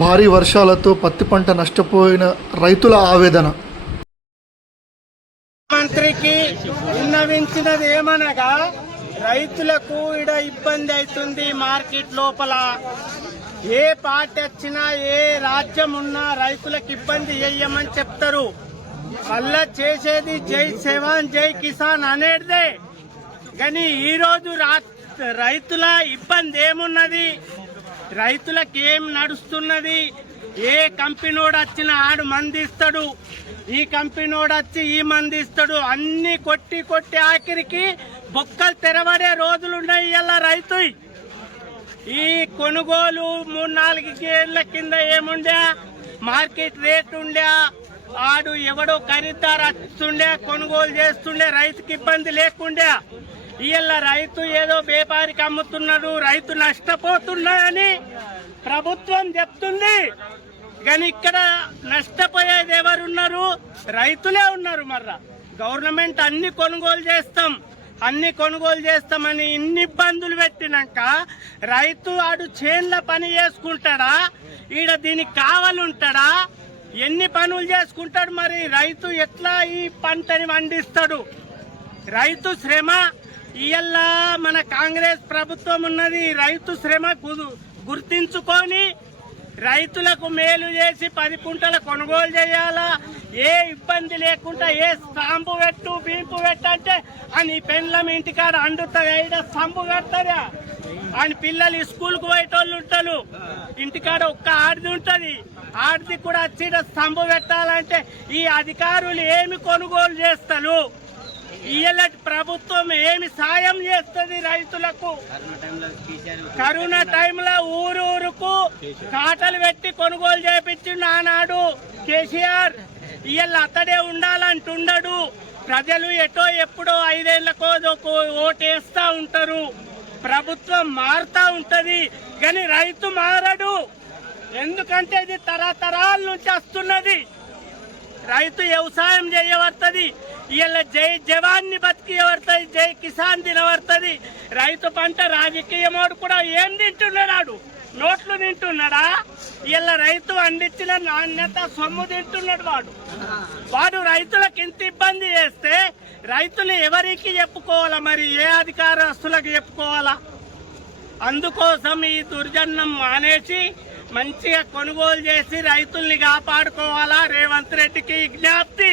భారీ వర్షాలతో పత్తి పంట నష్టపోయిన రైతుల ఆవేదన. మంత్రికి విన్నవించినది ఏమనగా రైతులకు ఇడ ఇబ్బంది అవుతుంది. మార్కెట్ లోపల ఏ పార్టీ వచ్చినా ఏ రాజ్యం ఉన్నా రైతులకు ఇబ్బంది చెయ్యమని చెప్తారు. మళ్ళా చేసేది జై జవాన్ జై కిసాన్ అనేదే. కానీ ఈరోజు రైతుల ఇబ్బంది ఏమున్నది, రైతులకు ఏం నడుస్తున్నది? ఏ కంపెనీడు వచ్చినా ఆడు మందిస్తాడు, ఈ కంపెనీడు వచ్చి ఈ మందిస్తాడు. అన్ని కొట్టి కొట్టి ఆఖరికి బొక్కలు తెరవడే రోజులున్నాయి ఇలా రైతు. ఈ కొనుగోలు 3-4 ఏళ్ల కింద ఏముండే మార్కెట్ రేట్ ఉండే, ఆడు ఎవడో ఖరీదారు వస్తుండే కొనుగోలు చేస్తుండే, రైతుకి ఇబ్బంది లేకుండే. ఇలా రైతు ఏదో వ్యాపారికి అమ్ముతున్నాడు, రైతు నష్టపోతున్నాడని ప్రభుత్వం చెప్తుంది. కానీ ఇక్కడ నష్టపోయేది ఎవరున్నారు? రైతులే ఉన్నారు. మర్రా గవర్నమెంట్ అన్ని కొనుగోలు చేస్తామని ఇన్ని ఇబ్బందులు పెట్టినాక రైతు ఆడు చేన్ల పని చేసుకుంటాడా? ఈడ దీనికి కావాలంటాడా? ఎన్ని పనులు చేసుకుంటాడు? మరి రైతు ఎట్లా ఈ పంటని పండిస్తాడు? రైతు శ్రమ ఇయ్యాల మన కాంగ్రెస్ ప్రభుత్వం ఉన్నది. రైతు శ్రమ గుర్తించుకొని రైతులకు మేలు చేసి 10 కుంటల కొనుగోలు చేయాలా, ఏ ఇబ్బంది లేకుండా. ఏ స్టాంపు పెట్టు బీంపు పెట్టంటే అని పెండ్లం ఇంటికాడ అండుతుంది, స్తంపు కడతారా అని పిల్లలు స్కూల్కు పోయేటోళ్ళు ఉంటారు. ఇంటికాడ ఒక్క ఆడిది ఉంటది, ఆడిది కూడా వచ్చి స్తంపు పెట్టాలంటే ఈ అధికారులు ఏమి కొనుగోలు చేస్తారు? ఇయ్యలటి ప్రభుత్వం ఏమి సాయం చేస్తుంది రైతులకు? కరోనా టైంలో ఊరుకు కాటలు పెట్టి కొనుగోలు చేపించిండు ఆనాడు కేసీఆర్. ఇయ్యాల అతడే ఉండాలంటుండడు. ప్రజలు ఎటో ఎప్పుడో 5 ఏళ్లకో ఓటేస్తా ఉంటారు, ప్రభుత్వం మారుతా ఉంటది. కానీ రైతు మారడు. ఎందుకంటే ఇది తరతరాల నుంచి వస్తున్నది. రైతు వ్యవసాయం చేయబడుతుంది. ఇలా జై జవాన్ ని బతికియబడుతుంది, జై కిసాన్ తినబడుతుంది. రైతు పంట రాజకీయమోడు కూడా ఏం తింటున్నాడు? నోట్లు తింటున్నాడా? ఇలా రైతు అందించిన నాణ్యత సొమ్ము తింటున్నాడు వాడు. రైతులకు ఇంత ఇబ్బంది చేస్తే రైతులు ఎవరికి చెప్పుకోవాలా? మరి ఏ అధికారస్తులకు చెప్పుకోవాలా? అందుకోసం ఈ దుర్జన్నం మానేసి మంచిగా కొనుగోలు చేసి రైతుల్ని కాపాడుకోవాలా. రేవంత్ రెడ్డికి విజ్ఞప్తి.